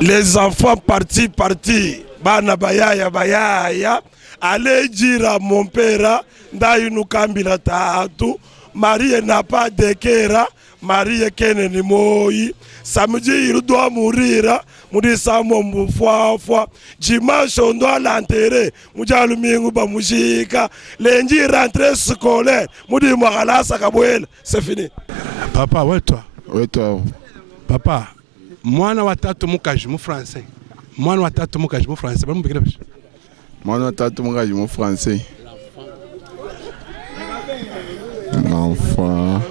Les enfants partis, bana bayaya, allez dire à mon père, ndaïnou kambila taatu, Marie n'a pas de kera, Marie kene ni moi, samedi il doit mourir, Moudissa mon foi, dimanche on doit l'enterrer, Moudjalumingu ba mujika, lundi rentrée scolaire, Moudi Mohala Sakabouel, c'est fini. Papa, ouais toi. Ouais toi. Papa, mwana watatu mukaji mu français. Mwana watatu mukaji mu français. Ba mubikira bishi. Mwana watatu mukaji mu français. L'enfant.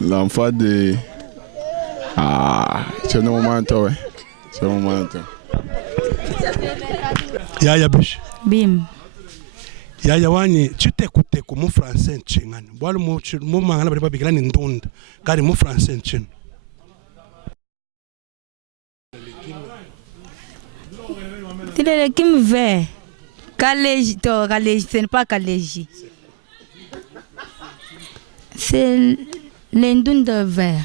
L'enfant de. Ah, c'est un moment toi. C'est un moment toi. Yaya bishi. Bim. Yaya wani chitekuteku mu français nchingani. Bwalo mu mangana bari babikira ni ndunda. Kari mu français nchini. C'est le légume vert. Kaléji, ce n'est pas kaléji. C'est l'indunda vert.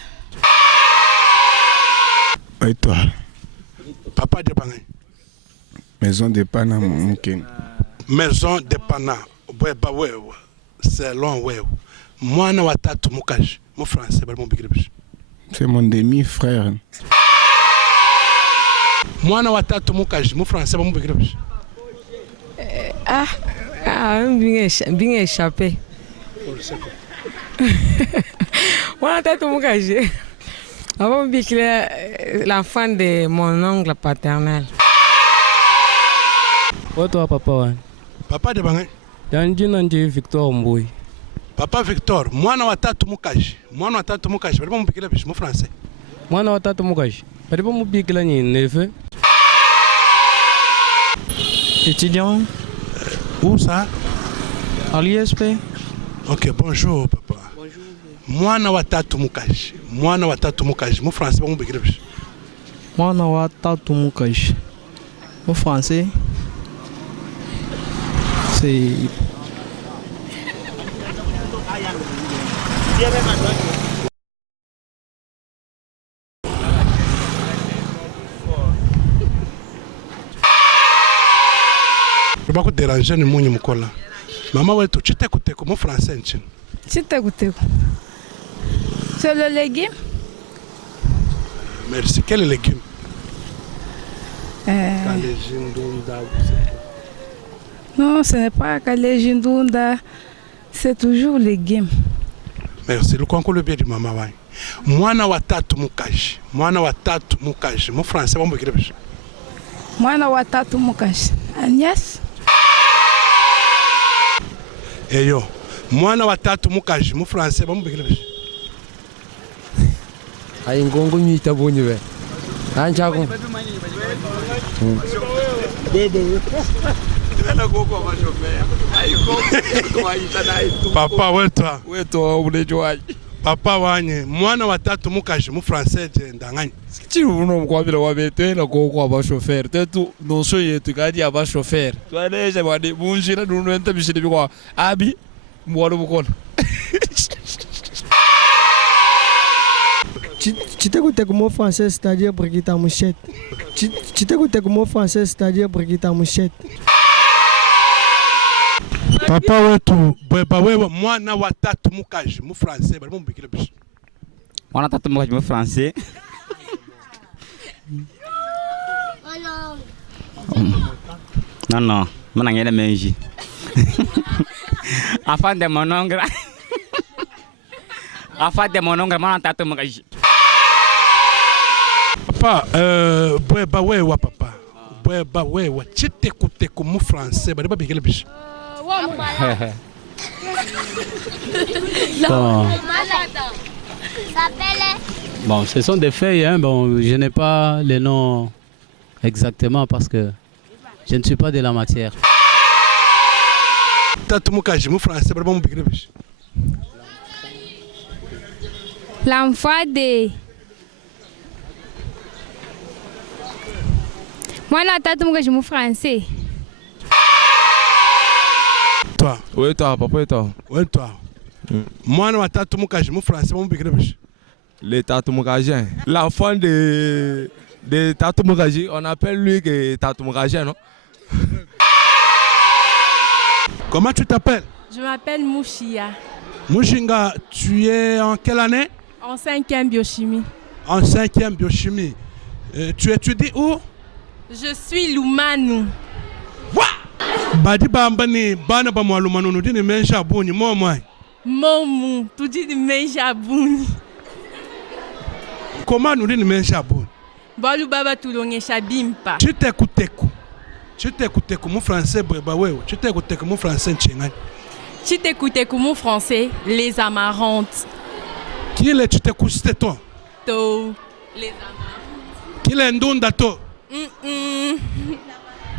Et toi? Papa de Bangay. Maison de Pana Mouken. Maison de Pana. C'est long, ouais. Mwana watatu mukaji. Mu français bari mubikira bishi. C'est mon demi-frère. Mwana watatu mukaji mu français ba mubikira bishi. Bien échappé. Mwana watatu mukaji. Avant de l'enfant de mon oncle paternel. Ouais toi papa ouais. Papa de Bangay. Yanjina nje Victor Mboui. Papa Victor, mwana watatu mukaji. Mwana watatu mukaji bari mubikira bishi mu français. Mwana watatu mukaji. Bari mubikira ni neve. Étudiant. Où ça? À l'ISP. Ok, bonjour papa. Bonjour. Mwana watatu mukaji. Mwana watatu mukaji mu français ba mubikira bishi. Mwana watatu mukaji. Au français. C'est Bako déranger ni munyi mukola. Mama wetu chitekuteku mu français nchini. Chitekuteku. C'est le légume. Merci. Quel légume? Non, ce n'est pas kaléji ndunda. C'est toujours légume. Merci. Le concours le bien du maman wai. Mwana watatu mukaji. Mwana watatu mukaji. Mu français ba mubikira bishi. Mwana watatu mukaji. Agnès. Eyo. Mwana watatu mukaji mu français ba mubikira bishi. ay ngongo nyita bonye we. Ancha ko. Papa wetu. Wetu ulejoaje. Papa wanye mwana watatu mukaji mu français je ndanganya. Ti uno mkwabira wabete la ko aba chauffeur. Tetu no so yetu kadi aba chauffeur. Twaleje badi bunjira nuno ente bishiri bikwa abi mwalo bukola. Chitekuteku mot français, c'est-à-dire Brigitte Mouchette. Chitekuteku mot français, c'est-à-dire Brigitte Mouchette. Papa wetu beba wewe mwana watatu mukaji mu français bari mubikira bishi. Mwana watatu mukaji mu français. Non non, mana ngene menji. Enfant de mon oncle. Enfant de mon oncle mwana watatu mukaji. Papa beba wewe papa. Beba wewe chitekuteku mu français bari babikira bishi. Bon, ce sont des feuilles, hein. Bon, je n'ai pas les noms exactement parce que je ne suis pas de la matière. L'enfant de... Moi, la tête, je suis français. Toi. Oui, toi, papa, et toi. Oui, toi. Moi, la tête, je suis français. Le Tatumukagien. L'enfant de Tatumukagi, on appelle lui que Tatumukagien, non? Comment tu t'appelles? Je m'appelle Mouchia. Mouchinga, tu es en quelle année? En 5e biochimie. En 5e biochimie. Tu étudies où? Je suis Lumanu. Badi bambani bana ba Lumanu nous dit men jabuni moi. Momu, tu dis men jabuni. Comment nous dit men jabuni? Balu baba tulonge shabimpa. Tu t'écoutes mon français bah ouais, tu t'écoutes mon français tchengan. Tu t'écoutes mon français les amarantes. Qui est tu t'écoutes toi? To les amarantes. Qui est ndonda to?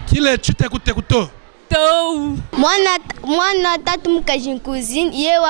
Qui est tu t'écoutes to? To. Moi na Tatumukagi cousine yewa